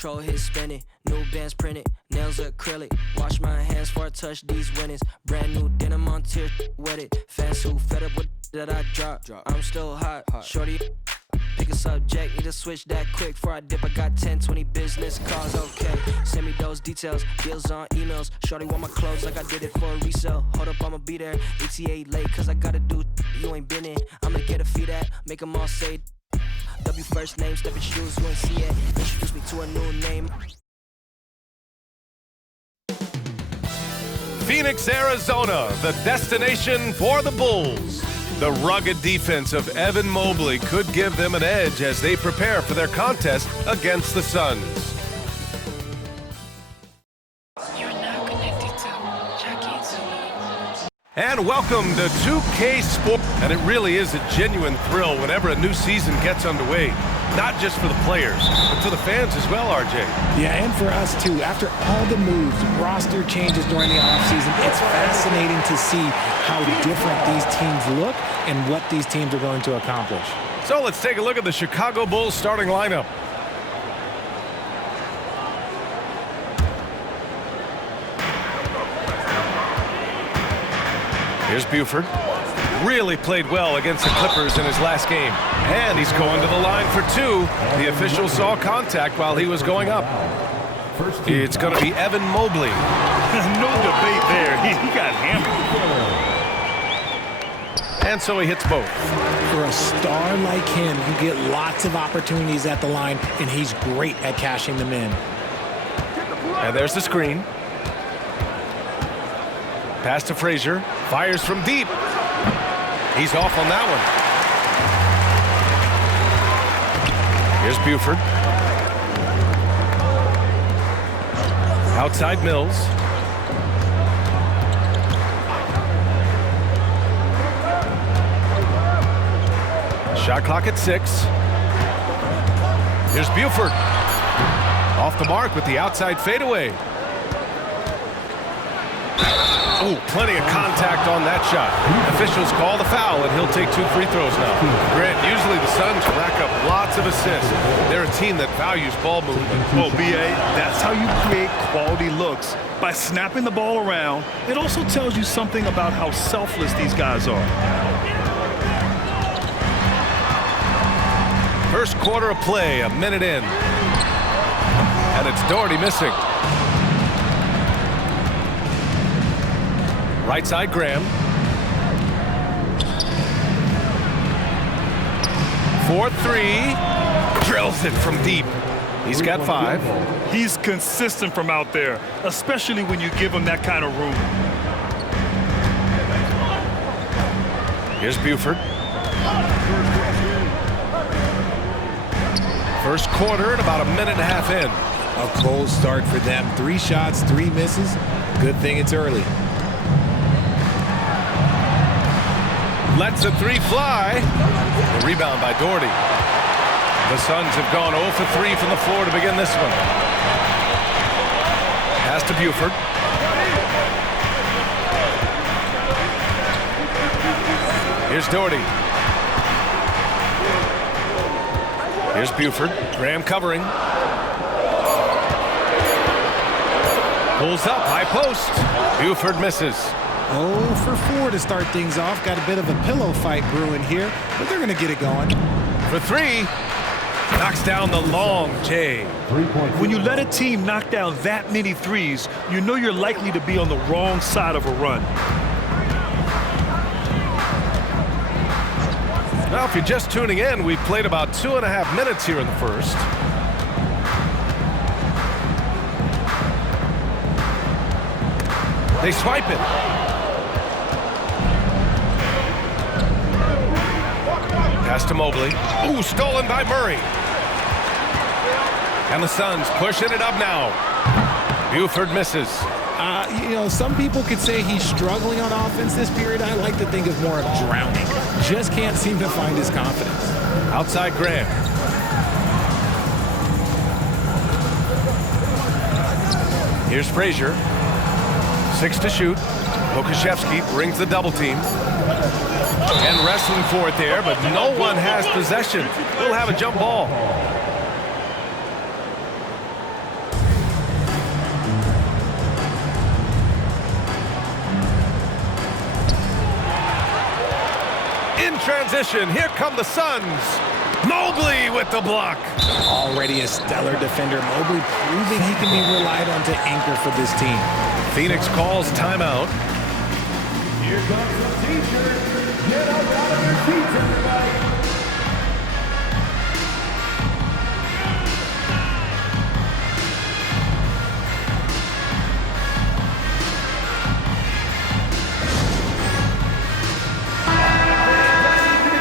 Control his spinning, new bands printed, nails acrylic. Wash my hands before I touch these winnings. Brand new denim on tier, wet it. Fans who fed up with that I drop. I'm still hot, shorty. Pick a subject, need to switch that quick. Before I dip, I got 10, 20 business calls, okay. Send me those details, deals on emails. Shorty want my clothes like I did it for a resale. Hold up, I'ma be there. ETA late, cause I gotta do you ain't been in. I'ma get a feed at, make them all say W first name, step in shoes, you ain't see it. Introduce me to a new name. Phoenix, Arizona, the destination for the Bulls. The rugged defense of Evan Mobley could give them an edge as they prepare for their contest against the Suns. And welcome to 2K Sports. And it really is a genuine thrill whenever a new season gets underway. Not just for the players, but for the fans as well, RJ. Yeah, and for us too. After all the moves, roster changes during the offseason, it's fascinating to see how different these teams look and what these teams are going to accomplish. So let's take a look at the Chicago Bulls starting lineup. Here's Buford. Really played well against the Clippers in his last game. And he's going to the line for two. The official saw contact while he was going up. It's going to be Evan Mobley. No debate there. He got hammered. And so he hits both. For a star like him, you get lots of opportunities at the line, and he's great at cashing them in. And there's the screen. Pass to Frazier. Fires from deep. He's off on that one. Here's Buford. Outside Mills. Shot clock at 6. Here's Buford. Off the mark with the outside fadeaway. Oh, plenty of contact on that shot. Officials call the foul, and he'll take 2 free throws now. Grant, usually the Suns rack up lots of assists. They're a team that values ball movement. Well, B.A., that's how you create quality looks. By snapping the ball around, it also tells you something about how selfless these guys are. First quarter of play, a minute in. And it's Doherty missing. Right side, Graham. 4-3. Drills it from deep. He's got 5. He's consistent from out there, especially when you give him that kind of room. Here's Buford. First quarter and about a minute and a half in. A cold start for them. 3 shots, 3 misses. Good thing it's early. Lets a 3 fly. The rebound by Doherty. The Suns have gone 0 for 3 from the floor to begin this one. Pass to Buford. Here's Doherty. Here's Buford. Graham covering. Pulls up, high post. Buford misses. 0 for 4 to start things off. Got a bit of a pillow fight brewing here, but they're going to get it going. For 3. Knocks down the long J. When you let a team knock down that many threes, you know you're likely to be on the wrong side of a run. Now, if you're just tuning in, we've played about 2.5 minutes here in the first. They swipe it. Pass to Mobley. Ooh, stolen by Murray. And the Suns pushing it up now. Buford misses. You know, some people could say he's struggling on offense this period. I like to think of more of drowning. Just can't seem to find his confidence. Outside Graham. Here's Frazier. 6 to shoot. Lukashevsky brings the double team. And wrestling for it there, but no one has possession. We'll have a jump ball. In transition, here come the Suns. Mobley with the block. Already a stellar defender. Mobley proving he can be relied on to anchor for this team. Phoenix calls timeout. Here comes the teacher. Get up out of your seats, everybody.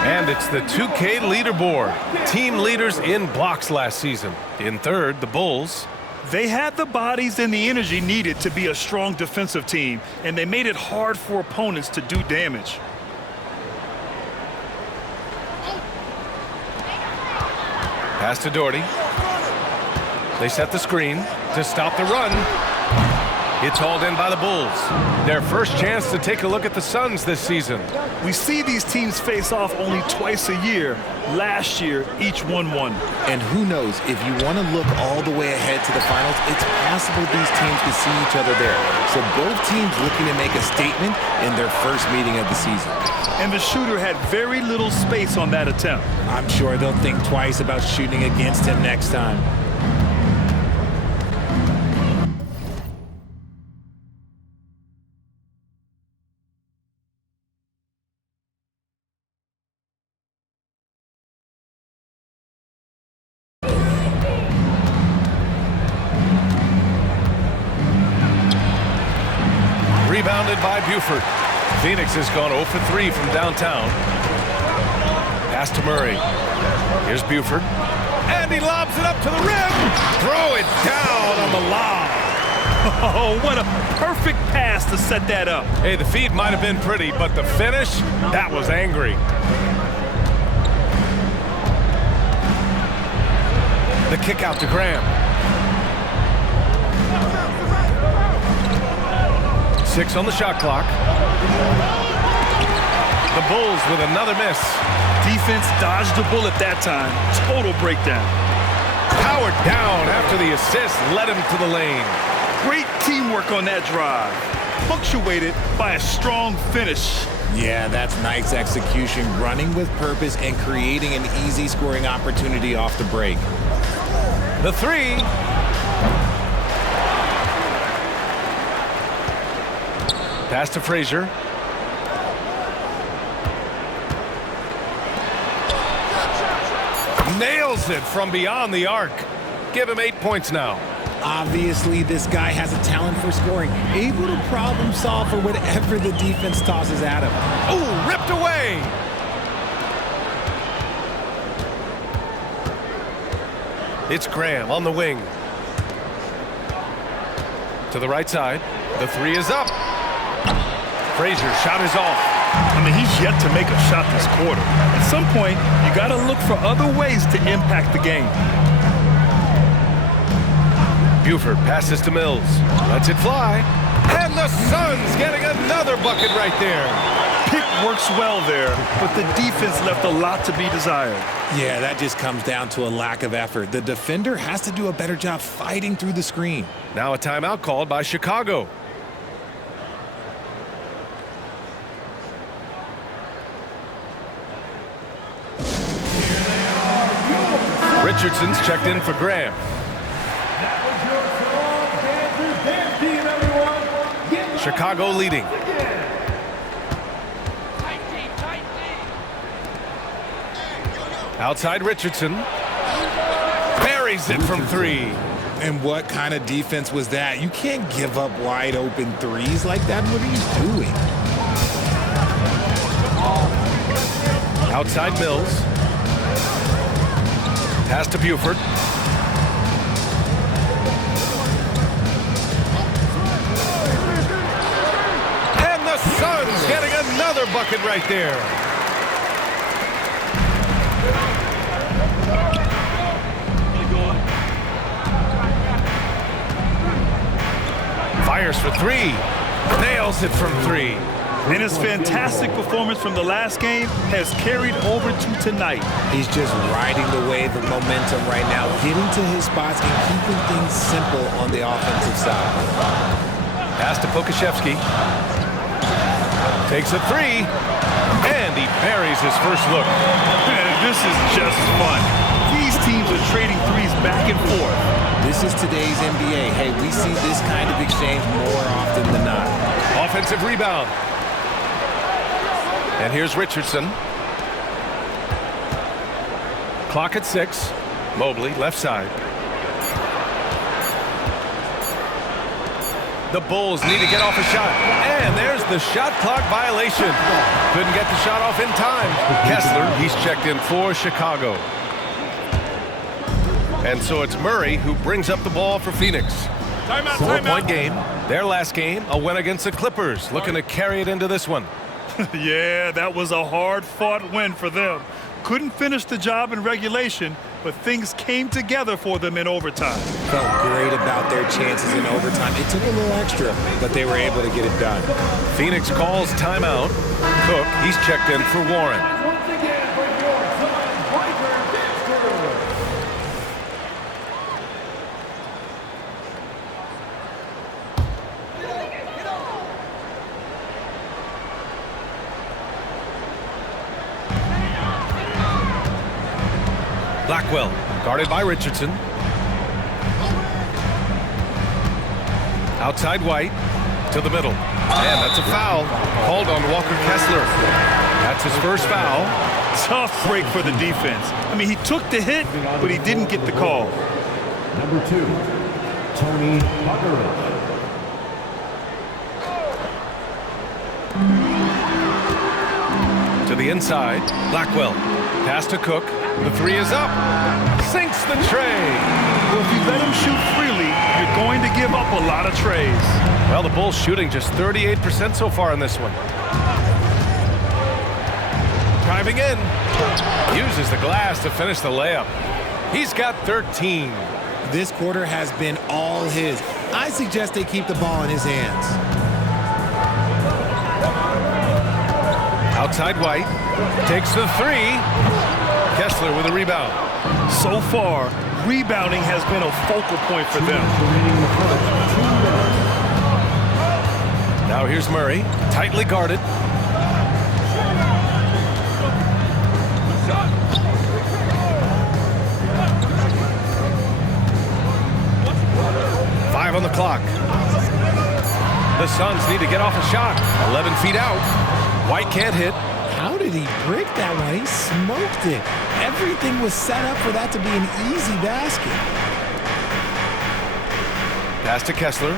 And it's the 2K leaderboard. Team leaders in blocks last season. In third, the Bulls. They had the bodies and the energy needed to be a strong defensive team, and they made it hard for opponents to do damage. Pass to Doherty. They set the screen to stop the run. It's hauled in by the Bulls. Their first chance to take a look at the Suns this season. We see these teams face off only twice a year. Last year, each won one. And who knows, if you want to look all the way ahead to the finals, it's possible these teams could see each other there. So both teams looking to make a statement in their first meeting of the season. And the shooter had very little space on that attempt. I'm sure they'll think twice about shooting against him next time. Rebounded by Buford. Phoenix has gone 0 for 3 from downtown. Pass to Murray. Here's Buford. And he lobs it up to the rim. Throw it down on the lob. Oh, what a perfect pass to set that up. Hey, the feed might have been pretty, but the finish, that was angry. The kick out to Graham. 6 on the shot clock. The Bulls with another miss. Defense dodged the bullet that time. Total breakdown. Powered down after the assist led him to the lane. Great teamwork on that drive. Punctuated by a strong finish. Yeah, that's nice execution, running with purpose and creating an easy scoring opportunity off the break. The 3. Pass to Frazier. Nails it from beyond the arc. Give him 8 points now. Obviously, this guy has a talent for scoring, able to problem solve for whatever the defense tosses at him. Ooh, ripped away. It's Graham on the wing. To the right side. The three is up. Frazier shot is off. I mean, he's yet to make a shot this quarter. At some point, you got to look for other ways to impact the game. Buford passes to Mills. Lets it fly. And the Suns getting another bucket right there. Pick works well there, but the defense left a lot to be desired. Yeah, that just comes down to a lack of effort. The defender has to do a better job fighting through the screen. Now a timeout called by Chicago. Richardson's checked in for Graham. Chicago leading. Outside Richardson. Buries it from three. And what kind of defense was that? You can't give up wide open threes like that. What are you doing? Outside Mills. Pass to Buford. And the Suns getting another bucket right there. Fires for three. Nails it from three. And his fantastic performance from the last game has carried over to tonight. He's just riding the wave of momentum right now, getting to his spots and keeping things simple on the offensive side. Pass to Pokashevsky. Takes a three. And he buries his first look. Man, this is just fun. These teams are trading threes back and forth. This is today's NBA. Hey, we see this kind of exchange more often than not. Offensive rebound. And here's Richardson. Clock at 6. Mobley, left side. The Bulls need to get off a shot. And there's the shot clock violation. Couldn't get the shot off in time. Kessler, he's checked in for Chicago. And so it's Murray who brings up the ball for Phoenix. 4-point game. Their last game, a win against the Clippers. Looking to carry it into this one. Yeah, that was a hard-fought win for them. Couldn't finish the job in regulation, but things came together for them in overtime. Felt great about their chances in overtime. It took a little extra, but they were able to get it done. Phoenix calls timeout. Cook, he's checked in for Warren. Blackwell, guarded by Richardson. Outside White, to the middle. And that's a foul. Called on Walker Kessler. That's his first foul. Tough break for the defense. I mean, he took the hit, but he didn't get the call. Number 2, Tony Bogdanovich. To the inside, Blackwell. Pass to Cook. The three is up. Sinks the tray. Well, if you let him shoot freely, you're going to give up a lot of trays. Well, the Bulls shooting just 38% so far in this one. Driving in. Uses the glass to finish the layup. He's got 13. This quarter has been all his. I suggest they keep the ball in his hands. Outside White. Takes the three. Kessler with a rebound. So far, rebounding has been a focal point for them. Now here's Murray, tightly guarded. Five on the clock. The Suns need to get off a shot. 11 feet out. White can't hit. How did he brick that one? He smoked it. Everything was set up for that to be an easy basket. Pass to Kessler.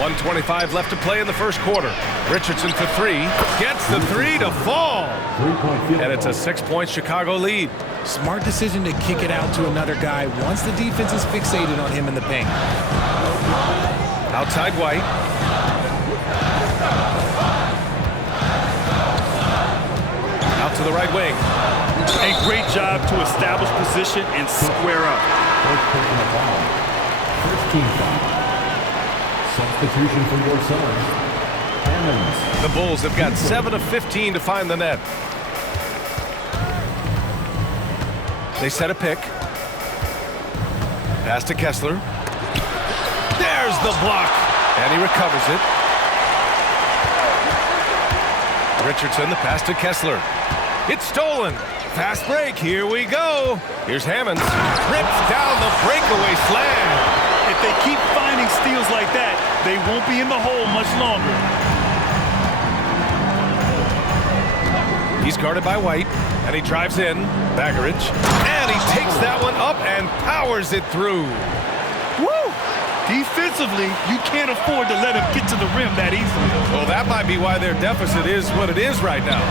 1:25 left to play in the first quarter. Richardson for three. Gets the three to fall. And it's a 6-point Chicago lead. Smart decision to kick it out to another guy once the defense is fixated on him in the paint. Outside White. Out to the right wing. A great job to establish position and square up. First team foul. Substitution for your Suns. Hammonds. The Bulls have got 7 of 15 to find the net. They set a pick. Pass to Kessler. There's the block. And he recovers it. Richardson, the pass to Kessler. It's stolen. Fast break. Here we go. Here's Hammonds. Rips down the breakaway slam. If they keep finding steals like that, they won't be in the hole much longer. He's guarded by White, and he drives in. Baggerich, and he takes that one up and powers it through. Woo! Defensively, you can't afford to let him get to the rim that easily. Well, that might be why their deficit is what it is right now.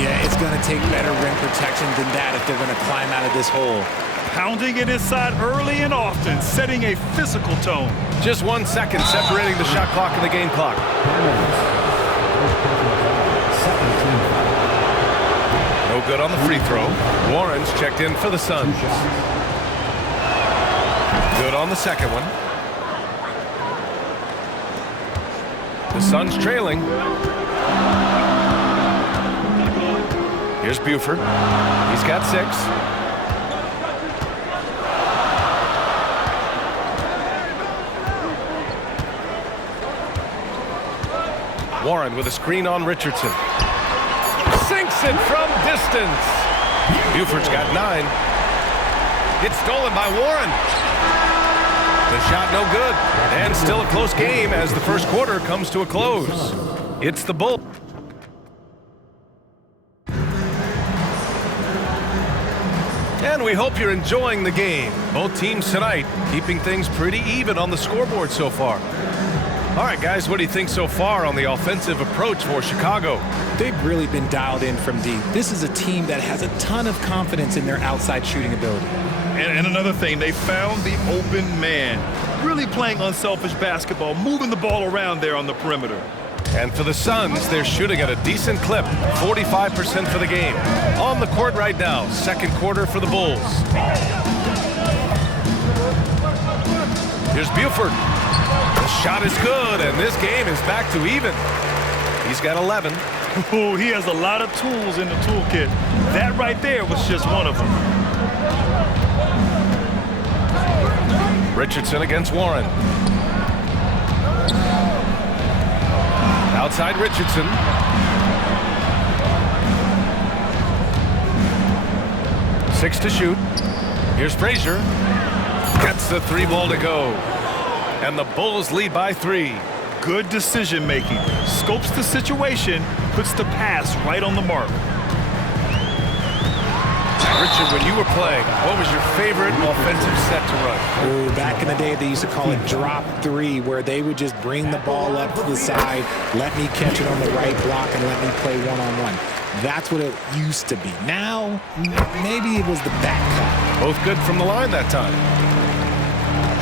Yeah, it's going to take better rim protection than that if they're going to climb out of this hole. Pounding it inside early and often, setting a physical tone. Just 1 second separating the shot clock and the game clock. No good on the free throw. Warren's checked in for the Suns. Good on the second one. The Suns trailing. Here's Buford. He's got 6. Warren with a screen on Richardson. Sinks it from distance. Buford's got 9. It's stolen by Warren. The shot no good. And still a close game as the first quarter comes to a close. It's the Bulls. And we hope you're enjoying the game. Both teams tonight keeping things pretty even on the scoreboard so far. All right, guys, what do you think so far on the offensive approach for Chicago? They've really been dialed in from deep. This is a team that has a ton of confidence in their outside shooting ability. And another thing, they found the open man. Really playing unselfish basketball, moving the ball around there on the perimeter. And for the Suns, they're shooting at a decent clip, 45% for the game. On the court right now, second quarter for the Bulls. Here's Buford. The shot is good, and this game is back to even. He's got 11. Ooh, he has a lot of tools in the toolkit. That right there was just one of them. Richardson against Warren. Outside Richardson. Six to shoot. Here's Frazier. Gets the 3 ball to go. And the Bulls lead by 3. Good decision making. Scopes the situation, puts the pass right on the mark. Richard, when you were playing, what was your favorite offensive set to run? Ooh, back in the day, they used to call it drop 3, where they would just bring the ball up to the side, let me catch it on the right block, and let me play one-on-one. That's what it used to be. Now, maybe it was the back cut. Both good from the line that time.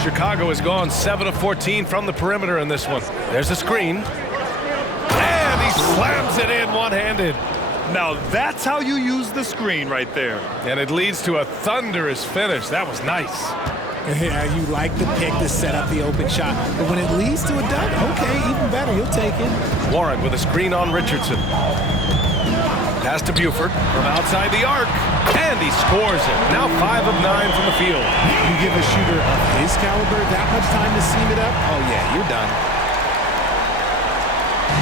Chicago has gone 7 of 14 from the perimeter in this one. There's a screen. And he slams it in one-handed. Now that's how you use the screen right there. And it leads to a thunderous finish. That was nice. Yeah, you like the pick to set up the open shot. But when it leads to a dunk, okay, even better. You'll take it. Warren with a screen on Richardson. Pass to Buford from outside the arc. And he scores it. Now 5 of 9 from the field. You give a shooter of his caliber that much time to seam it up, oh yeah, you're done.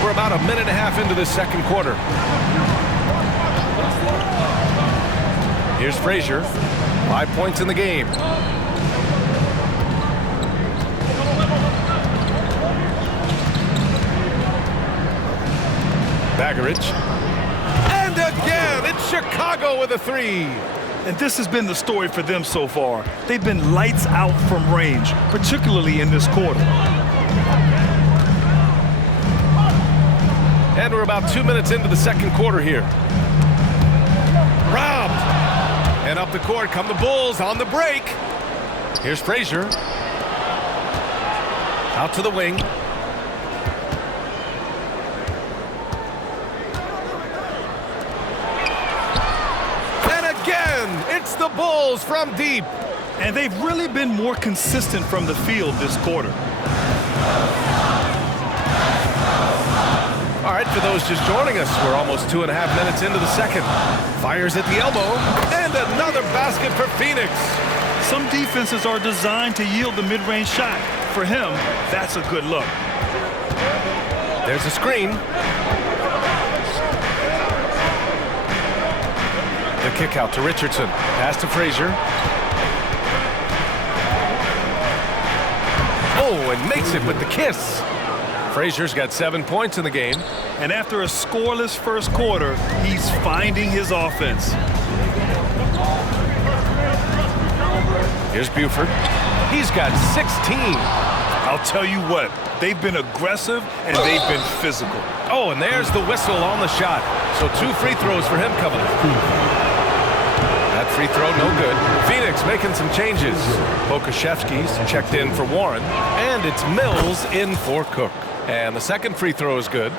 We're about a minute and a half into this second quarter. Here's Frazier. 5 points in the game. Dragic. And again, it's Chicago with a three. And this has been the story for them so far. They've been lights out from range, particularly in this quarter. And we're about 2 minutes into the second quarter here. Robbed. And up the court come the Bulls on the break. Here's Frazier. Out to the wing. It's the Bulls from deep. And they've really been more consistent from the field this quarter. All right, for those just joining us, we're almost 2.5 minutes into the second. Fires at the elbow, and another basket for Phoenix. Some defenses are designed to yield the mid-range shot. For him, that's a good look. There's a screen. The kick out to Richardson. Pass to Frazier. Oh, and makes it with the kiss. Frazier's got 7 points in the game. And after a scoreless first quarter, he's finding his offense. Here's Buford. He's got 16. I'll tell you what, they've been aggressive and they've been physical. Oh, and there's the whistle on the shot. So 2 free throws for him coming up. That free throw, no good. Phoenix making some changes. Pokusevski's checked in for Warren. And it's Mills in for Cook. And the second free throw is good.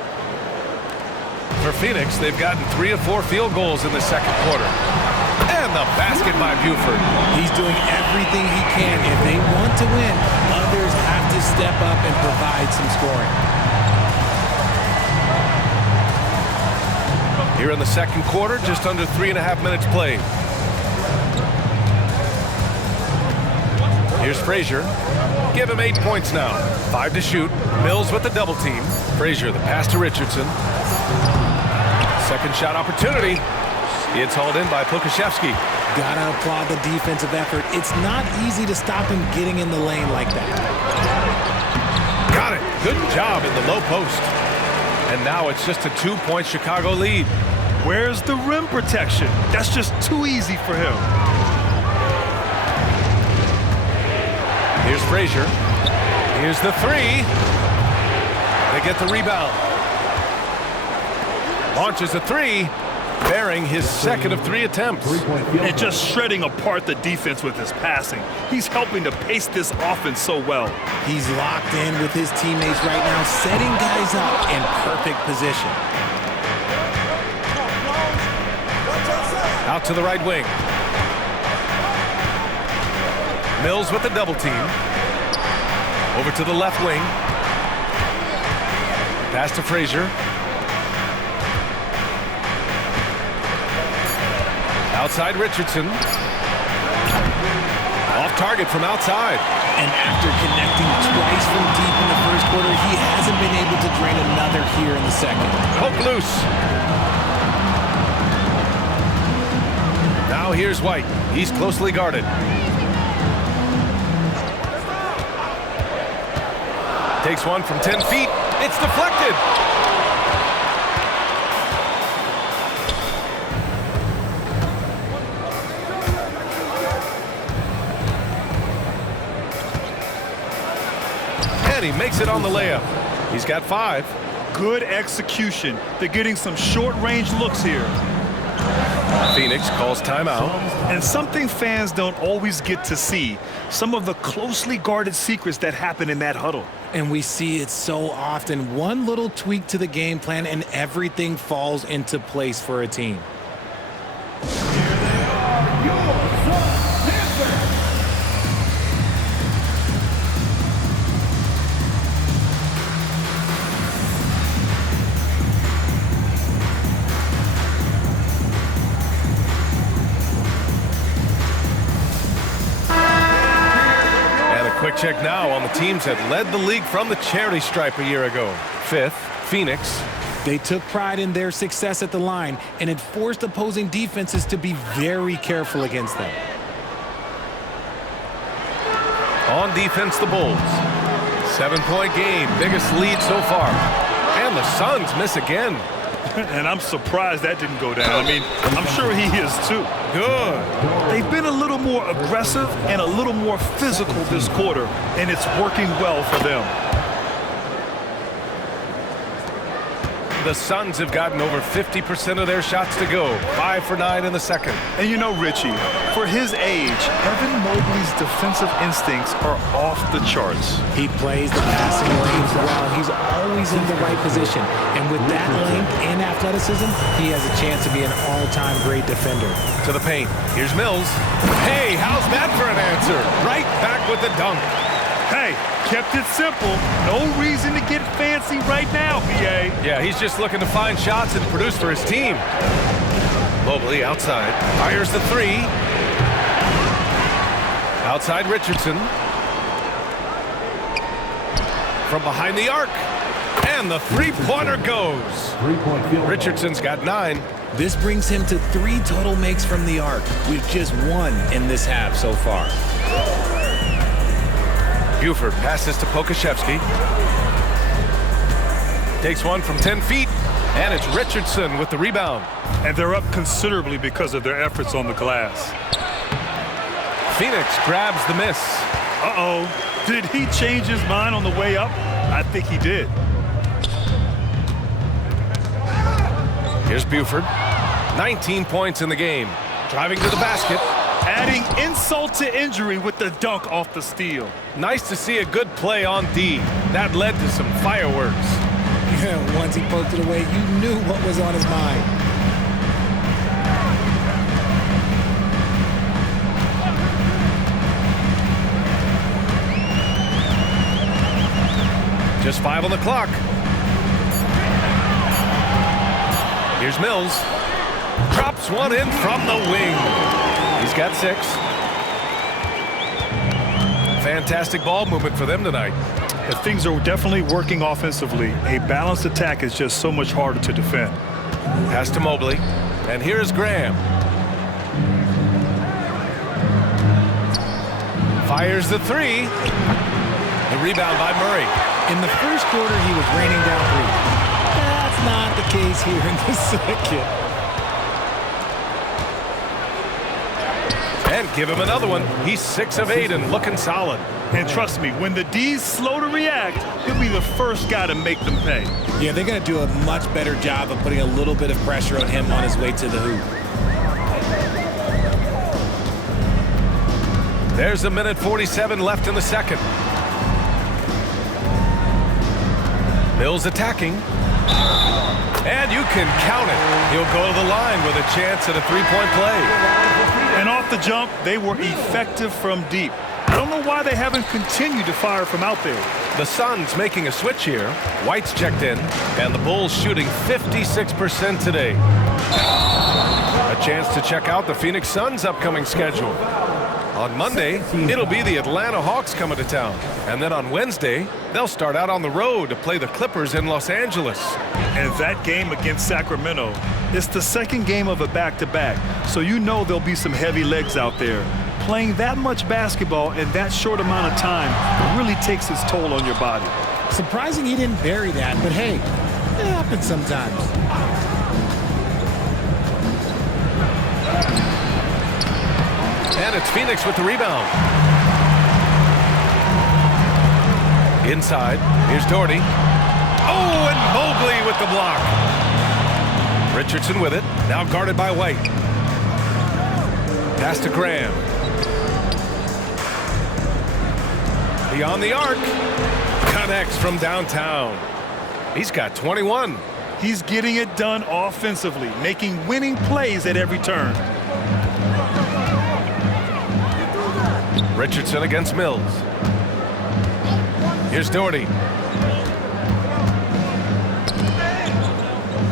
For Phoenix, they've gotten 3 of 4 field goals in the second quarter. And the basket by Buford. He's doing everything he can. If they want to win, others have to step up and provide some scoring. Here in the second quarter, just under 3.5 minutes played. Here's Frazier. Give him 8 points now. 5 to shoot. Mills with the double team. Frazier, the pass to Richardson. Second shot opportunity. It's hauled in by Pokusevski. Gotta applaud the defensive effort. It's not easy to stop him getting in the lane like that. Got it. Good job in the low post. And now it's just a 2-point Chicago lead. Where's the rim protection? That's just too easy for him. Here's Frazier. Here's the three. They get the rebound. Launches a three, bearing his second of 3 attempts. And just shredding apart the defense with his passing. He's helping to pace this offense so well. He's locked in with his teammates right now, setting guys up in perfect position. Out to the right wing. Mills with the double team. Over to the left wing. Pass to Frazier. Outside Richardson. Off target from outside. And after connecting twice from deep in the first quarter, he hasn't been able to drain another here in the second. Poke loose. Now here's White. He's closely guarded. Takes one from 10 feet. It's deflected. And he makes it on the layup. He's got 5. Good execution. They're getting some short-range looks here. Phoenix calls timeout. And something fans don't always get to see, some of the closely guarded secrets that happen in that huddle. And we see it so often. One little tweak to the game plan and everything falls into place for a team. Quick check now on the teams that led the league from the charity stripe a year ago. 5th, Phoenix. They took pride in their success at the line, and it forced opposing defenses to be very careful against them. On defense, the Bulls. 7-point game, biggest lead so far. And the Suns miss again. And I'm surprised that didn't go down. I mean, I'm sure he is too. Good. They've been a little more aggressive and a little more physical this quarter, and it's working well for them. The Suns have gotten over 50% of their shots to go. 5 for 9 in the second. And you know, Richie, for his age, Evan Mobley's defensive instincts are off the charts. He plays the passing lanes well. He's always in the right position. And with that length and athleticism, he has a chance to be an all-time great defender. To the paint. Here's Mills. Hey, how's that for an answer? Right back with the dunk. Hey, kept it simple. No reason to get fancy right now, BA. Yeah, he's just looking to find shots and produce for his team. Mobley outside. Fires the three. Outside Richardson. From behind the arc. And the three-pointer goes. Richardson's got 9. This brings him to 3 total makes from the arc, with just 1 in this half so far. Buford passes to Pokashevsky. Takes one from 10 feet, and it's Richardson with the rebound. And they're up considerably because of their efforts on the glass. Phoenix grabs the miss. Uh-oh. Did he change his mind on the way up? I think he did. Here's Buford. 19 points in the game. Driving to the basket. Adding insult to injury with the dunk off the steal. Nice to see a good play on D. That led to some fireworks. Yeah, once he poked it away, you knew what was on his mind. Just 5 on the clock. Here's Mills. Drops one in from the wing. He's got 6. Fantastic ball movement for them tonight. And things are definitely working offensively. A balanced attack is just so much harder to defend. Pass to Mobley. And here's Graham. Fires the 3. The rebound by Murray. In the first quarter, he was raining down 3. That's not the case here in the second. And give him another one. He's 6 of 8 and looking solid. And trust me, when the D's slow to react, he'll be the first guy to make them pay. Yeah, they're going to do a much better job of putting a little bit of pressure on him on his way to the hoop. There's 1:47 left in the second. Mills attacking. And you can count it. He'll go to the line with a chance at a 3-point play. And off the jump, they were effective from deep. I don't know why they haven't continued to fire from out there. The Suns making a switch here. White's checked in, and the Bulls shooting 56% today. A chance to check out the Phoenix Suns' upcoming schedule. On Monday, it'll be the Atlanta Hawks coming to town. And then on Wednesday, they'll start out on the road to play the Clippers in Los Angeles. And that game against Sacramento is the second game of a back-to-back. So you know there'll be some heavy legs out there. Playing that much basketball in that short amount of time really takes its toll on your body. Surprising he didn't bury that, but hey, it happens sometimes. And it's Phoenix with the rebound. Inside, here's Doherty. Oh, and Mobley with the block. Richardson with it, now guarded by White. Pass to Graham. Beyond the arc. Connects from downtown. He's got 21. He's getting it done offensively, making winning plays at every turn. Richardson against Mills. Here's Doherty.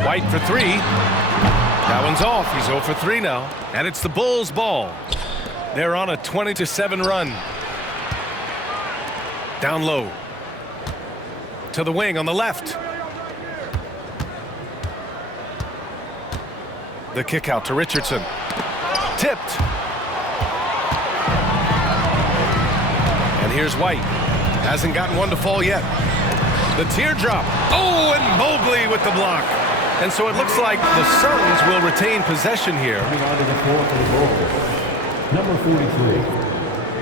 White for 3. That one's off. He's 0 for 3 now. And it's the Bulls' ball. They're on a 20-7 run. Down low. To the wing on the left. The kick out to Richardson. Tipped. And here's White. Hasn't gotten one to fall yet. The teardrop. Oh, and Mobley with the block. And so it looks like the Suns will retain possession here. Coming onto the floor for the Bulls, number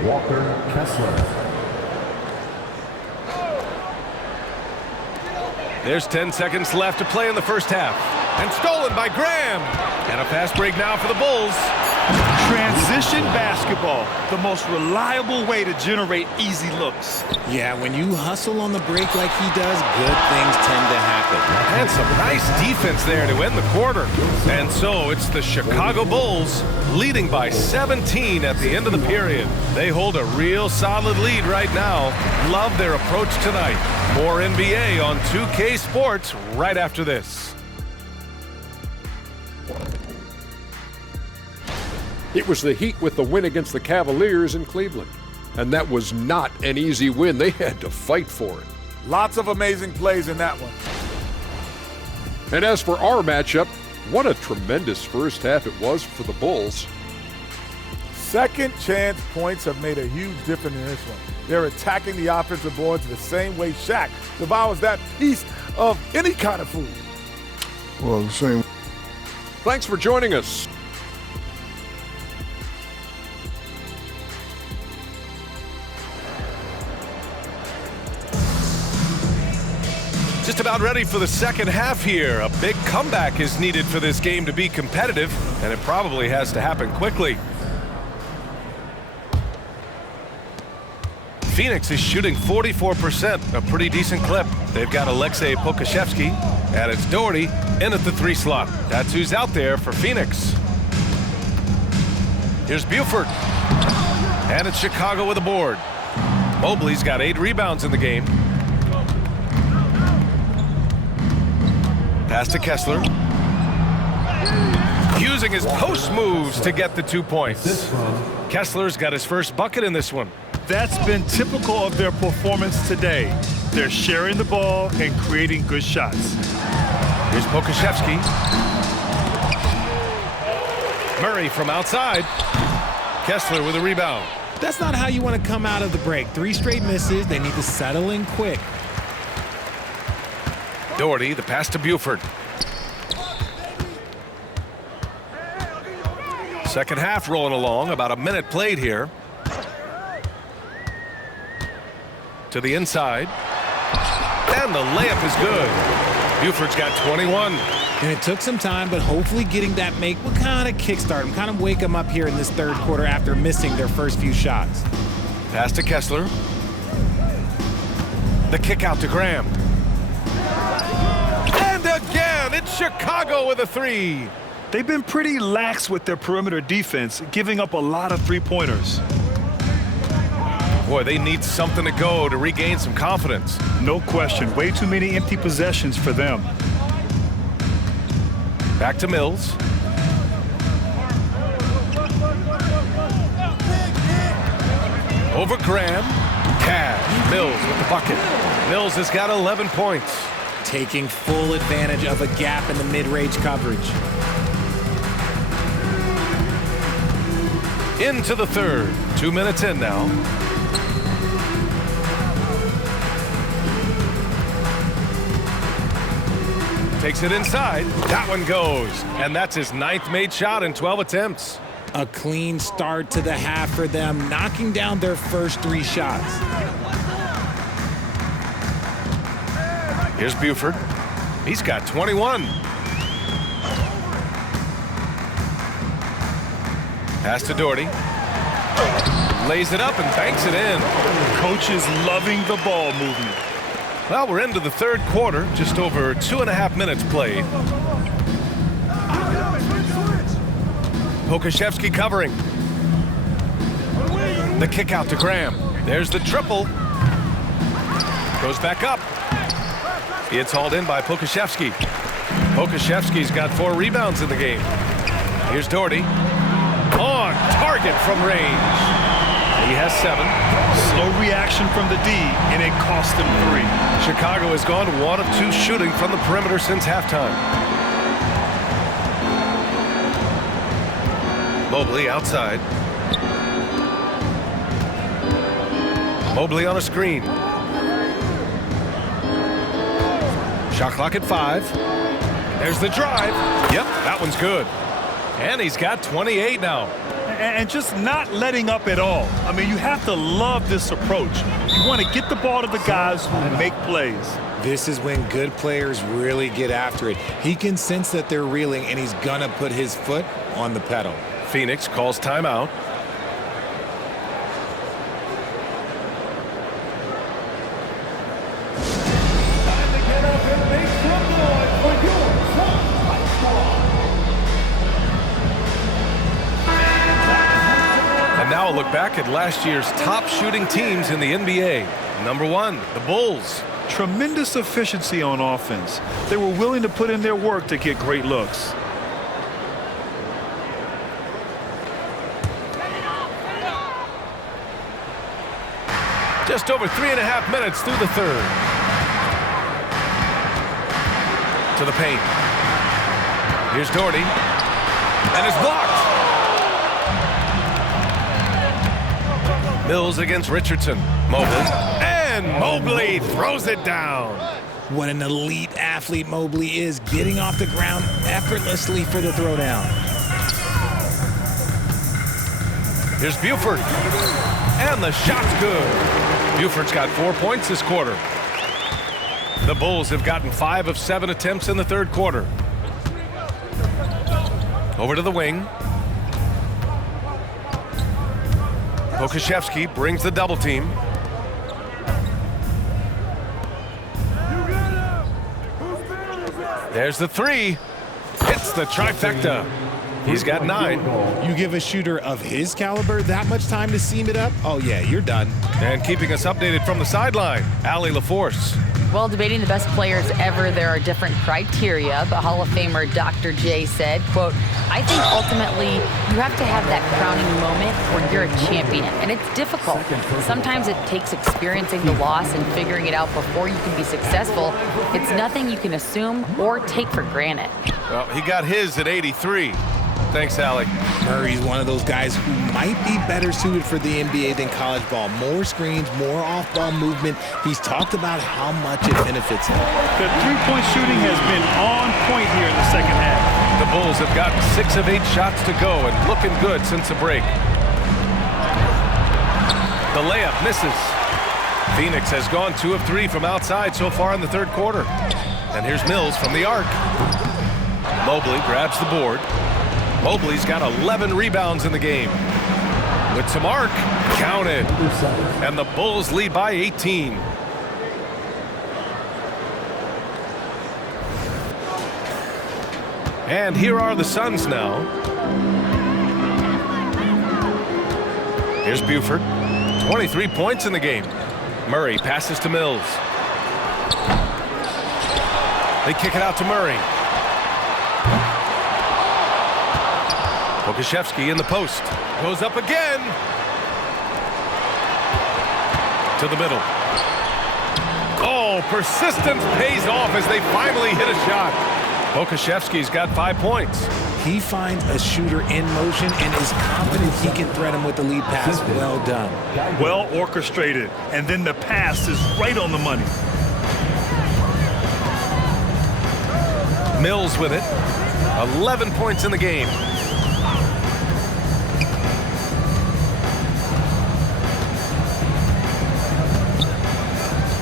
43, Walker Kessler. There's 10 seconds left to play in the first half. And stolen by Graham. And a fast break now for the Bulls. Transition basketball, the most reliable way to generate easy looks. Yeah, when you hustle on the break like he does, good things tend to happen. And some nice defense there to end the quarter. And so it's the Chicago Bulls leading by 17 at the end of the period. They hold a real solid lead right now. Love their approach tonight. More NBA on 2K Sports right after this. It was the Heat with the win against the Cavaliers in Cleveland. And that was not an easy win. They had to fight for it. Lots of amazing plays in that one. And as for our matchup, what a tremendous first half it was for the Bulls. Second chance points have made a huge difference in this one. They're attacking the offensive boards the same way Shaq devours that piece of any kind of food. Well, the same. Thanks for joining us. Just about ready for the second half here. A big comeback is needed for this game to be competitive, and it probably has to happen quickly. Phoenix is shooting 44%, a pretty decent clip. They've got Aleksej Pokusevski, and it's Doherty in at the 3 slot. That's who's out there for Phoenix. Here's Buford, and it's Chicago with a board. Mobley's got 8 rebounds in the game. Pass to Kessler. Using his post moves to get the 2 points. Kessler's got his first bucket in this one. That's been typical of their performance today. They're sharing the ball and creating good shots. Here's Pokusevski. Murray from outside. Kessler with a rebound. That's not how you want to come out of the break. 3 straight misses. They need to settle in quick. Doherty, the pass to Buford. Second half rolling along, about a minute played here. To the inside. And the layup is good. Buford's got 21. And it took some time, but hopefully getting that make will kind of kickstart them, kind of wake them up here in this third quarter after missing their first few shots. Pass to Kessler. The kick out to Graham. And again, it's Chicago with a 3. They've been pretty lax with their perimeter defense, giving up a lot of three-pointers. Boy, they need something to go to regain some confidence. No question. Way too many empty possessions for them. Back to Mills. Over Graham. Cash. Mills with the bucket. Mills has got 11 points. Taking full advantage of a gap in the mid-range coverage. Into the third. 2 minutes in now. Takes it inside. That one goes. And that's his 9th made shot in 12 attempts. A clean start to the half for them, knocking down their first 3 shots. Here's Buford. He's got 21. Pass to Doherty. Lays it up and banks it in. Coach is loving the ball movement. Well, we're into the third quarter, just over 2.5 minutes played. Pokusevski covering. The kick out to Graham. There's the triple. Goes back up. It's hauled in by Pokusevski. Pokusevski's got 4 rebounds in the game. Here's Doherty. On target from range. He has 7. Slow reaction from the D, and it cost him 3. Chicago has gone 1 of 2 shooting from the perimeter since halftime. Mobley outside. Mobley on a screen. Shot clock at 5. There's the drive. Yep, that one's good. And he's got 28 now. And just not letting up at all. I mean, you have to love this approach. You want to get the ball to the guys who make plays. This is when good players really get after it. He can sense that they're reeling, and he's going to put his foot on the pedal. Phoenix calls timeout. Time to get up and make some noise for your Fight Squad. And now a look back at last year's top shooting teams in the NBA. Number 1, the Bulls. Tremendous efficiency on offense. They were willing to put in their work to get great looks. Just over 3.5 minutes through the third. To the paint. Here's Doherty. And it's blocked. Mills against Richardson. Mobley. And Mobley throws it down. What an elite athlete Mobley is, getting off the ground effortlessly for the throwdown. Here's Buford. And the shot's good. Buford's got 4 points this quarter. The Bulls have gotten 5 of 7 attempts in the third quarter. Over to the wing. Pokusevski brings the double team. There's the three. Hits the trifecta. He's got 9. You give a shooter of his caliber that much time to seam it up? Oh, yeah, you're done. And keeping us updated from the sideline, Allie LaForce. Well, debating the best players ever, there are different criteria, but Hall of Famer Dr. J said, quote, I think ultimately you have to have that crowning moment where you're a champion, and it's difficult. Sometimes it takes experiencing the loss and figuring it out before you can be successful. It's nothing you can assume or take for granted. Well, he got his at 83. Thanks, Allie. Murray's one of those guys who might be better suited for the NBA than college ball. More screens, more off-ball movement. He's talked about how much it benefits him. The three-point shooting has been on point here in the second half. The Bulls have gotten 6 of 8 shots to go and looking good since the break. The layup misses. Phoenix has gone 2 of 3 from outside so far in the third quarter. And here's Mills from the arc. Mobley grabs the board. Mobley's got 11 rebounds in the game. With some arc, counted. And the Bulls lead by 18. And here are the Suns now. Here's Buford. 23 points in the game. Murray passes to Mills. They kick it out to Murray. Pokusevski in the post. Goes up again. To the middle. Oh, persistence pays off as they finally hit a shot. Pokusevski's got 5 points. He finds a shooter in motion and is confident he can thread him with the lead pass. Well done. Well orchestrated. And then the pass is right on the money. Mills with it. 11 points in the game.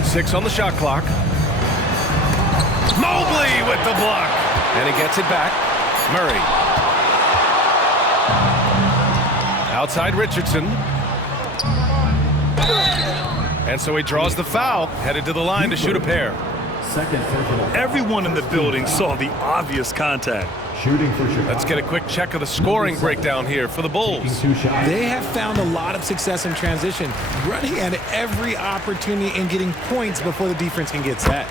Six on the shot clock. Mobley with the block. And he gets it back. Murray. Outside Richardson. And so he draws the foul. Headed to the line to shoot a pair. Everyone in the building saw the obvious contact. Let's get a quick check of the scoring breakdown here for the Bulls. They have found a lot of success in transition, running at every opportunity and getting points before the defense can get set.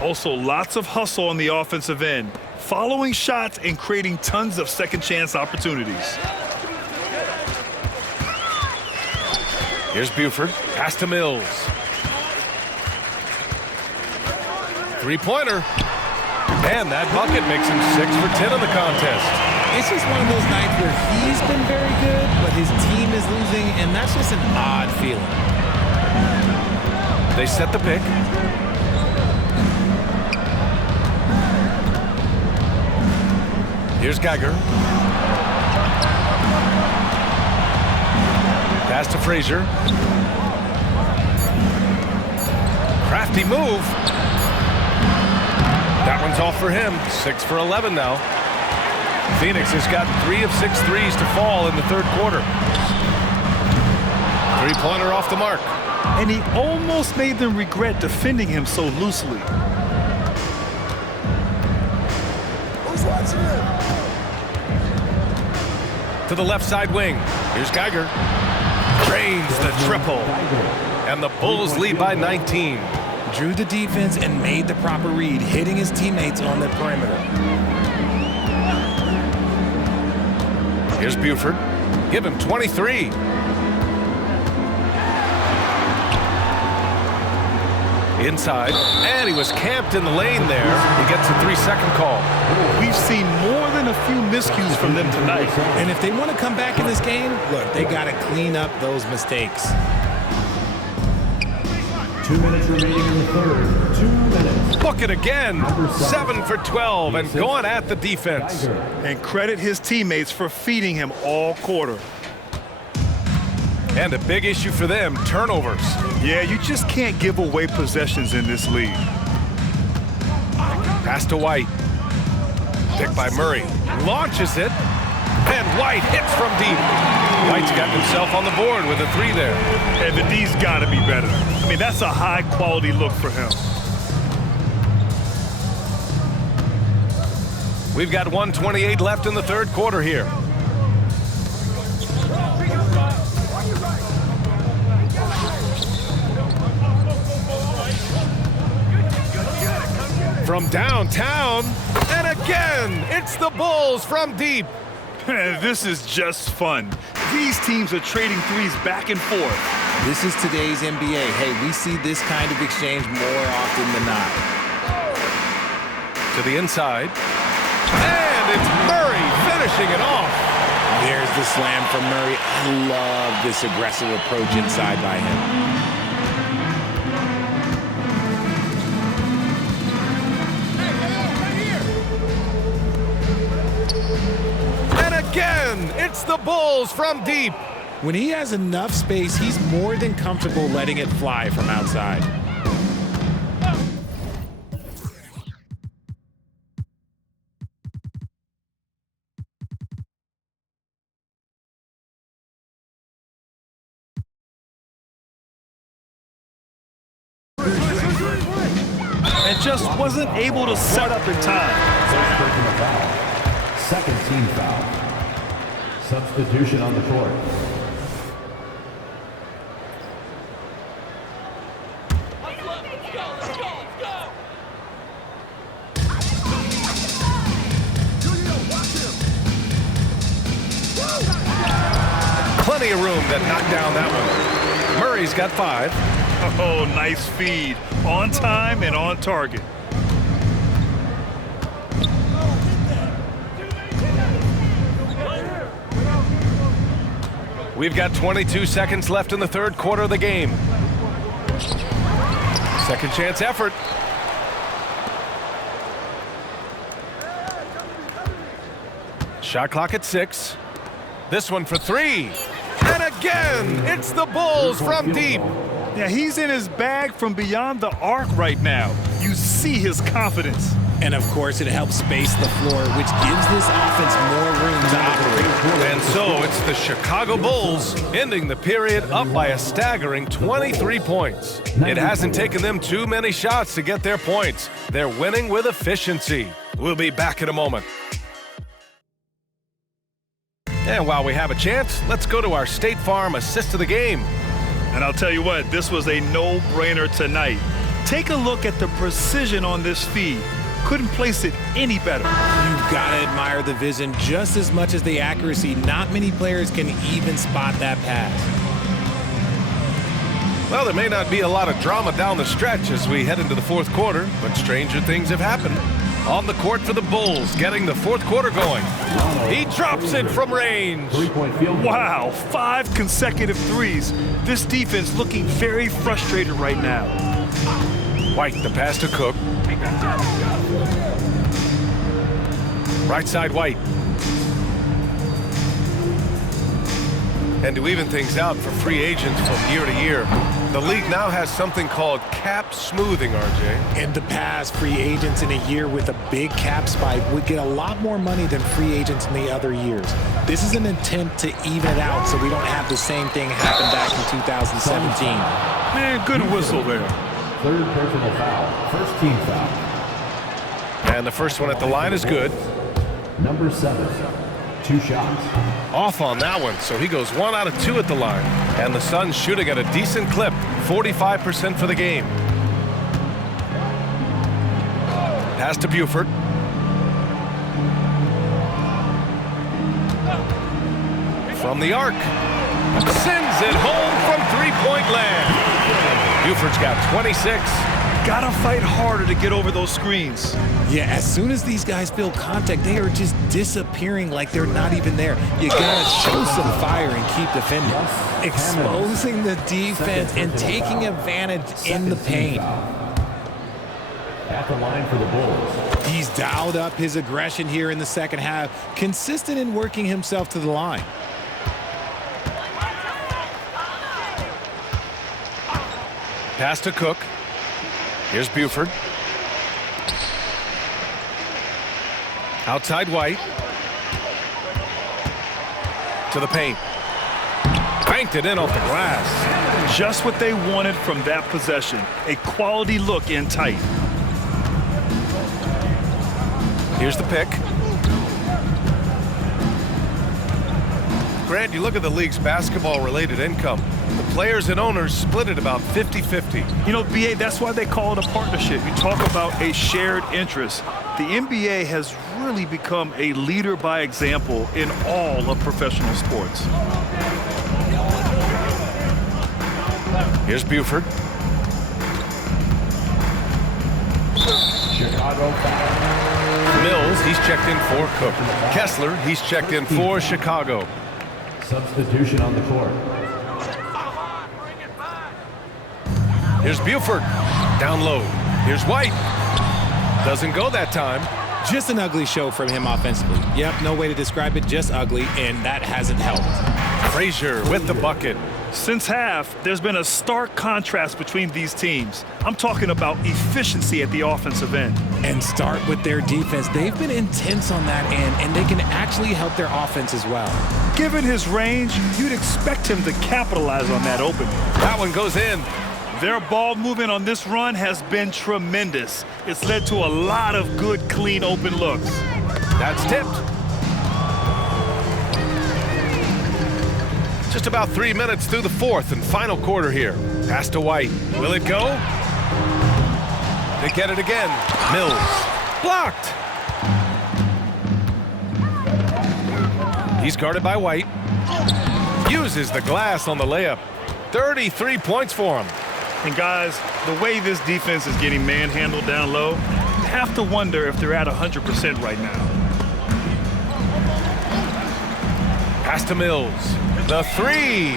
Also, lots of hustle on the offensive end, following shots and creating tons of second chance opportunities. Here's Buford. Pass to Mills. Three-pointer. And that bucket makes him 6 for 10 in the contest. It's just one of those nights where he's been very good, but his team is losing, and that's just an odd feeling. They set the pick. Here's Geiger. Pass to Frazier. Crafty move. That one's off for him. 6 for 11 now. Phoenix has got 3 of 6 threes to fall in the third quarter. Three-pointer off the mark. And he almost made them regret defending him so loosely. Who's watching it? To the left side wing. Here's Geiger. Drains the triple. And the Bulls lead by 19. Drew the defense and made the proper read, hitting his teammates on the perimeter. Here's Buford. Give him 23. Inside, and he was camped in the lane there. He gets a 3-second call. We've seen more than a few miscues from them tonight. And if they want to come back in this game, look, they got to clean up those mistakes. 2 minutes remaining in the third. 2 minutes. Book it again. 7 for 12 and going at the defense. And credit his teammates for feeding him all quarter. And a big issue for them, turnovers. Yeah, you just can't give away possessions in this league. Pass to White. Picked by Murray. Launches it. And White hits from deep. White's got himself on the board with a 3 there. And the D's got to be better. I mean, that's a high-quality look for him. We've got 1:28 left in the third quarter here. From downtown, and again, it's the Bulls from deep. This is just fun. These teams are trading threes back and forth. This is today's NBA. Hey, we see this kind of exchange more often than not. To the inside, and it's Murray finishing it off. There's the slam from Murray. I love this aggressive approach inside by him. Again, it's the Bulls from deep. When he has enough space, he's more than comfortable letting it fly from outside. And just wasn't able to set up in time. Second team foul. Substitution on the court. Plenty of room that knocked down that one. Murray's got 5. Oh, nice feed. On time and on target. We've got 22 seconds left in the third quarter of the game. Second chance effort. Shot clock at 6. This one for 3. And again, it's the Bulls from deep. Yeah, he's in his bag from beyond the arc right now. You see his confidence. And of course, it helps space the floor, which gives this offense more room to operate. And so it's the Chicago Bulls ending the period up by a staggering 23 points. It hasn't taken them too many shots to get their points. They're winning with efficiency. We'll be back in a moment. And while we have a chance, let's go to our State Farm assist of the game. And I'll tell you what, this was a no-brainer tonight. Take a look at the precision on this feed. Couldn't place it any better. You've got to admire the vision just as much as the accuracy. Not many players can even spot that pass. Well, there may not be a lot of drama down the stretch as we head into the fourth quarter, but stranger things have happened. On the court for the Bulls, getting the fourth quarter going. He drops it from range. Wow, 5 consecutive threes. This defense looking very frustrated right now. White, the pass to Cook. Right side, White. And to even things out for free agents from year to year, the league now has something called cap smoothing, RJ. In the past, free agents in a year with a big cap spike would get a lot more money than free agents in the other years. This is an attempt to even it out so we don't have the same thing happen back in 2017. Man, good whistle there. Third personal foul. First team foul. And the first one at the line is good. Number 7. 2 shots. Off on that one, so he goes 1 out of 2 at the line. And the Suns shooting at a decent clip, 45% for the game. Pass to Buford. From the arc. Sends it home from three-point land. Buford's got 26. Gotta fight harder to get over those screens. Yeah, as soon as these guys feel contact, they are just disappearing like they're not even there. You gotta show some fire and keep defending. Exposing the defense and taking advantage in the paint. At the line for the Bulls. He's dialed up his aggression here in the second half, consistent in working himself to the line. Pass to Cook. Here's Buford. Outside White. To the paint. Banked it in off the glass. Just what they wanted from that possession. A quality look in tight. Here's the pick. Grant, you look at the league's basketball-related income. The players and owners split it about 50-50. You know, BA, that's why they call it a partnership. You talk about a shared interest. The NBA has really become a leader by example in all of professional sports. Here's Buford. Chicago foul. Mills, he's checked in for Cook. Kessler, he's checked in for Chicago. Substitution on the court. Here's Buford. Down low. Here's White. Doesn't go that time. Just an ugly show from him offensively. Yep, no way to describe it, just ugly, and that hasn't helped. Frazier with the bucket. Since half, there's been a stark contrast between these teams. I'm talking about efficiency at the offensive end. And start with their defense. They've been intense on that end, and they can actually help their offense as well. Given his range, you'd expect him to capitalize on that opening. That one goes in. Their ball movement on this run has been tremendous. It's led to a lot of good, clean, open looks. That's tipped. Just about 3 minutes through the fourth and final quarter here. Pass to White. Will it go? They get it again. Mills. Blocked. He's guarded by White. Uses the glass on the layup. 33 points for him. And guys, the way this defense is getting manhandled down low, you have to wonder if they're at 100% right now. Pass to Mills. The three.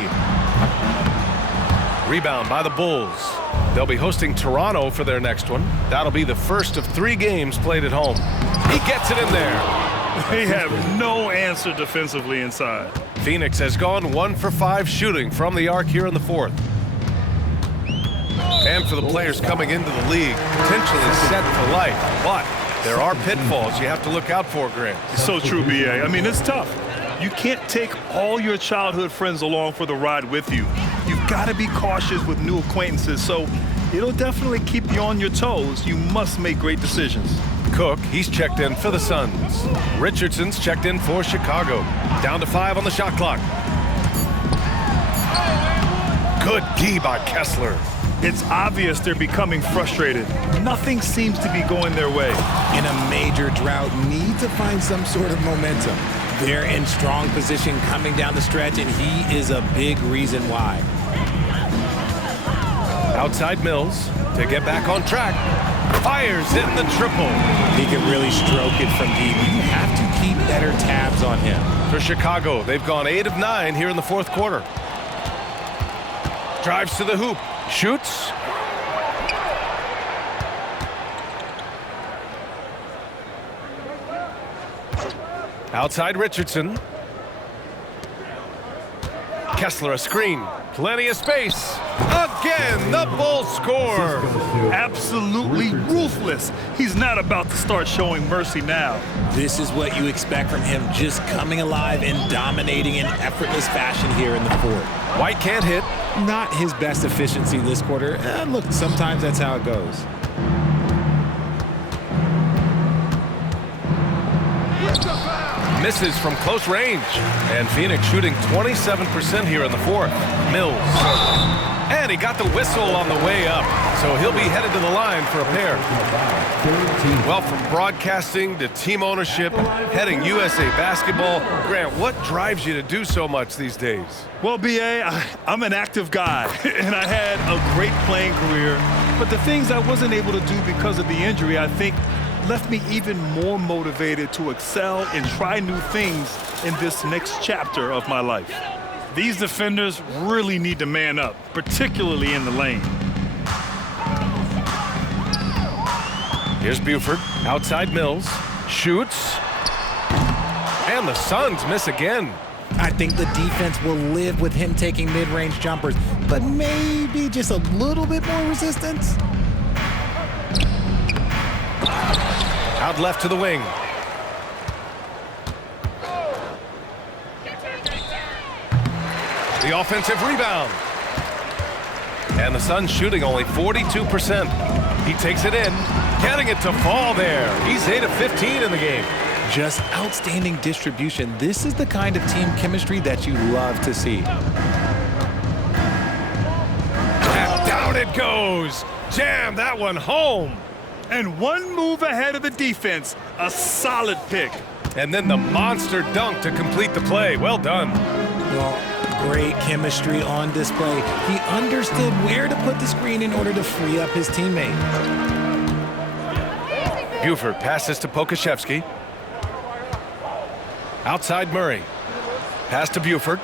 Rebound by the Bulls. They'll be hosting Toronto for their next one. That'll be the first of 3 games played at home. He gets it in there. They have no answer defensively inside. Phoenix has gone 1 for 5 shooting from the arc here in the fourth. And for the players coming into the league, potentially set for life. But there are pitfalls you have to look out for, Grant. So true, BA. I mean, it's tough. You can't take all your childhood friends along for the ride with you. You've got to be cautious with new acquaintances, so it'll definitely keep you on your toes. You must make great decisions. Cook, he's checked in for the Suns. Richardson's checked in for Chicago. Down to 5 on the shot clock. Good D by Kessler. It's obvious they're becoming frustrated. Nothing seems to be going their way. In a major drought, need to find some sort of momentum. They're in strong position coming down the stretch, and he is a big reason why. Outside Mills to get back on track. Fires in the triple. He can really stroke it from deep. You have to keep better tabs on him. For Chicago, they've gone 8 of 9 here in the fourth quarter. Drives to the hoop. Shoots. Outside Richardson. Kessler a screen. Plenty of space. Again, the Bulls score. Absolutely ruthless. He's not about to start showing mercy now. This is what you expect from him, just coming alive and dominating in effortless fashion here in the fourth. White can't hit. Not his best efficiency this quarter. Look, sometimes that's how it goes. Misses from close range. And Phoenix shooting 27% here in the fourth. Mills. And he got the whistle on the way up. So he'll be headed to the line for a pair. Well, from broadcasting to team ownership, heading USA Basketball, Grant, what drives you to do so much these days? Well, B.A., I'm an active guy, and I had a great playing career. But the things I wasn't able to do because of the injury, I think, left me even more motivated to excel and try new things in this next chapter of my life. These defenders really need to man up, particularly in the lane. Here's Buford, outside Mills, shoots, and the Suns miss again. I think the defense will live with him taking mid-range jumpers, but maybe just a little bit more resistance. Out left to the wing. The offensive rebound. And the Suns shooting only 42%. He takes it in, getting it to fall there. He's 8 of 15 in the game. Just outstanding distribution. This is the kind of team chemistry that you love to see. And down it goes. Jam that one home. And one move ahead of the defense. A solid pick. And then the monster dunk to complete the play. Well done. Well, great chemistry on display. He understood where to put the screen in order to free up his teammate. Buford passes to Pokusevski. Outside Murray. Pass to Buford.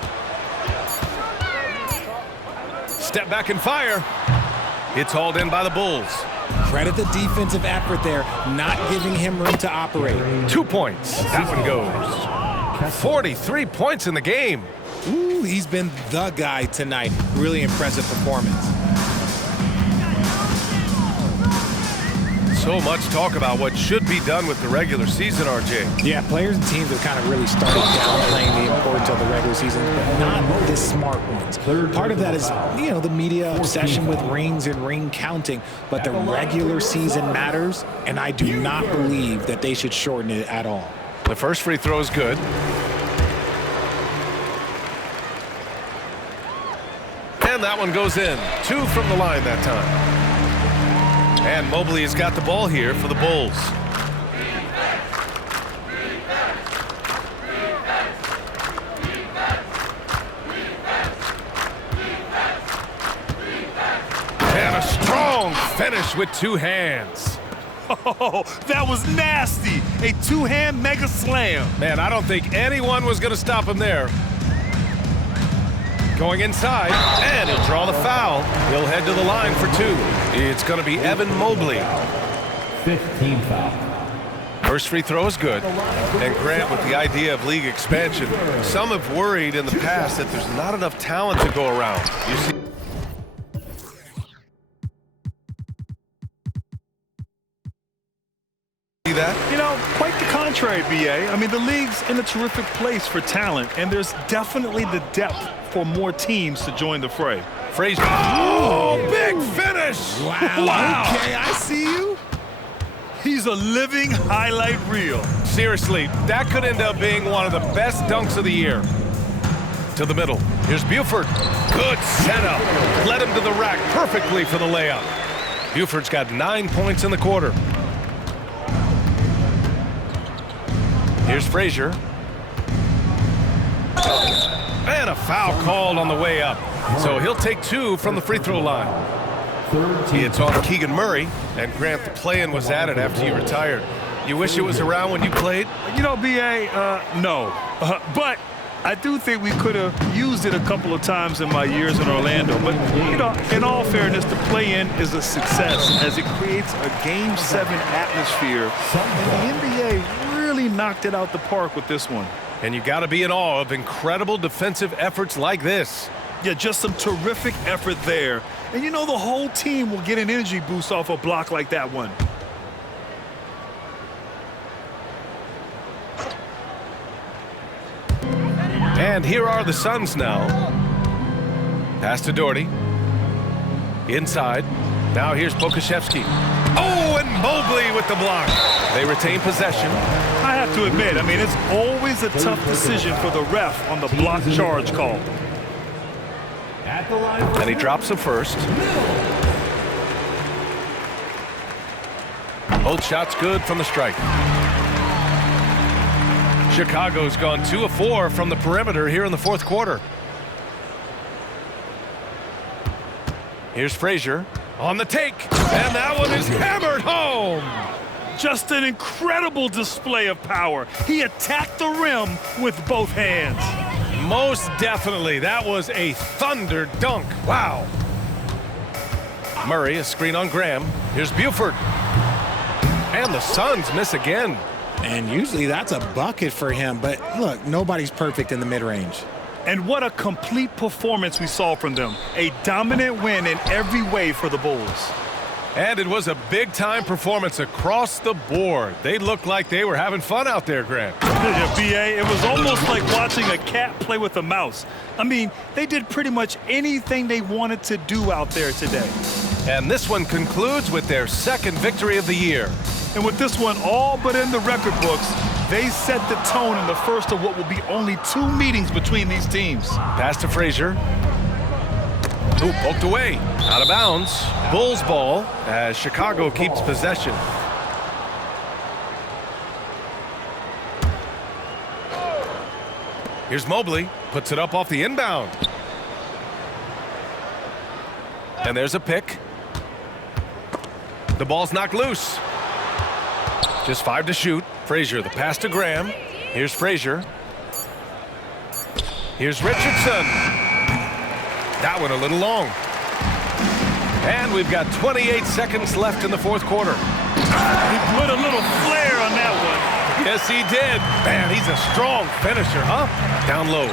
Step back and fire. It's hauled in by the Bulls. Credit the defensive effort there, not giving him room to operate. 2 points. That one goes. 43 points in the game. Ooh, he's been the guy tonight. Really impressive performance. So much talk about what should be done with the regular season, RJ. Yeah, players and teams have kind of really started downplaying the importance of the regular season, but not the smart ones. Part of that is, the media obsession with rings and ring counting, but the regular season matters, and I do not believe that they should shorten it at all. The first free throw is good. And that one goes in. 2 from the line that time. And Mobley has got the ball here for the Bulls. And a strong finish with 2 hands. Oh, that was nasty. A two-hand mega slam. Man, I don't think anyone was going to stop him there. Going inside, and he'll draw the foul. He'll head to the line for 2. It's going to be Evan Mobley. 15 foul. First free throw is good. And Grant, with the idea of league expansion, some have worried in the past that there's not enough talent to go around. You see that? Quite the contrary, B.A. I mean, the league's in a terrific place for talent, and there's definitely the depth for more teams to join the fray. Frazier. Oh, big finish! Wow. Okay, I see you. He's a living highlight reel. Seriously, that could end up being one of the best dunks of the year. To the middle. Here's Buford. Good setup. Led him to the rack perfectly for the layup. Buford's got 9 points in the quarter. Here's Frazier. And a foul called on the way up. So he'll take 2 from the free throw line. It's on Keegan Murray, and Grant, the play-in was added after you retired. You wish it was around when you played? B.A., no. But I do think we could have used it a couple of times in my years in Orlando. But, in all fairness, the play-in is a success as it creates a Game 7 atmosphere. And the NBA really knocked it out the park with this one. And you got to be in awe of incredible defensive efforts like this. Yeah, just some terrific effort there. And you know the whole team will get an energy boost off a block like that one. And here are the Suns now. Pass to Doherty. Inside. Now here's Pokusevski. Oh, and Mobley with the block. They retain possession. I have to admit, I mean, it's always a tough decision for the ref on the block charge call. And he drops the first. Both shots good from the stripe. Chicago's gone 2 of 4 from the perimeter here in the fourth quarter. Here's Frazier on the take, and that one is hammered home. Just an incredible display of power. He attacked the rim with both hands. Most definitely. That was a thunder dunk. Wow. Murray, a screen on Graham. Here's Buford. And the Suns miss again. And usually that's a bucket for him. But look, nobody's perfect in the mid-range. And what a complete performance we saw from them. A dominant win in every way for the Bulls. And it was a big-time performance across the board. They looked like they were having fun out there, Grant. Yeah, B.A., it was almost like watching a cat play with a mouse. I mean, they did pretty much anything they wanted to do out there today. And this one concludes with their second victory of the year. And with this one all but in the record books, they set the tone in the first of what will be only 2 meetings between these teams. Pass to Frazier. Ooh, poked away. Out of bounds. Bulls ball as Chicago keeps possession. Here's Mobley. Puts it up off the inbound. And there's a pick. The ball's knocked loose. Just 5 to shoot. Frazier, the pass to Graham. Here's Frazier. Here's Richardson. That one a little long. And we've got 28 seconds left in the fourth quarter. He put a little flair on that one. Yes, he did. Man, he's a strong finisher, huh? Down low.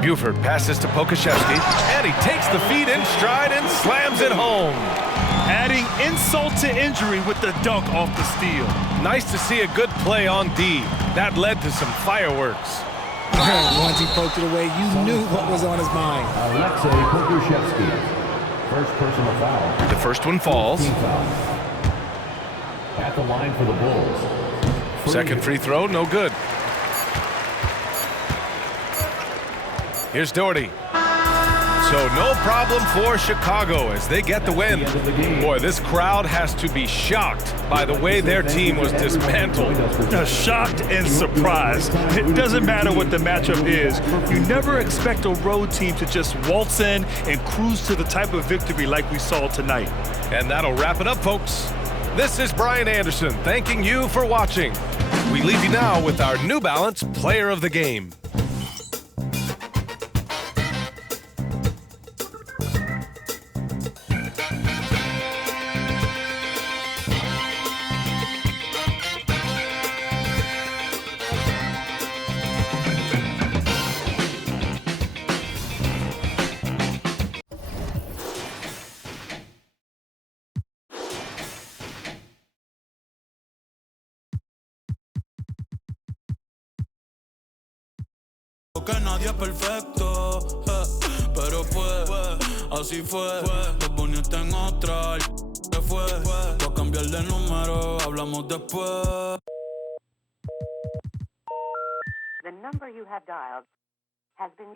Buford passes to Pokusevski, and he takes the feed in stride and slams it home. Adding insult to injury with the dunk off the steal. Nice to see a good play on D. That led to some fireworks. Once he poked it away, you knew what was on his mind. Alexei Pokusevski, first personal foul. The first one falls. At the line for the Bulls. Second free throw, no good. Here's Doherty. So no problem for Chicago as they get the win. Boy, this crowd has to be shocked by the way their team was dismantled. Shocked and surprised. It doesn't matter what the matchup is. You never expect a road team to just waltz in and cruise to the type of victory like we saw tonight. And that'll wrap it up, folks. This is Brian Anderson thanking you for watching. We leave you now with our New Balance Player of the Game. Que nadie es perfecto, pero fue, así fue. Te poniste en otra, que fue. Voy a cambiar de número, hablamos después. The number you have dialed has been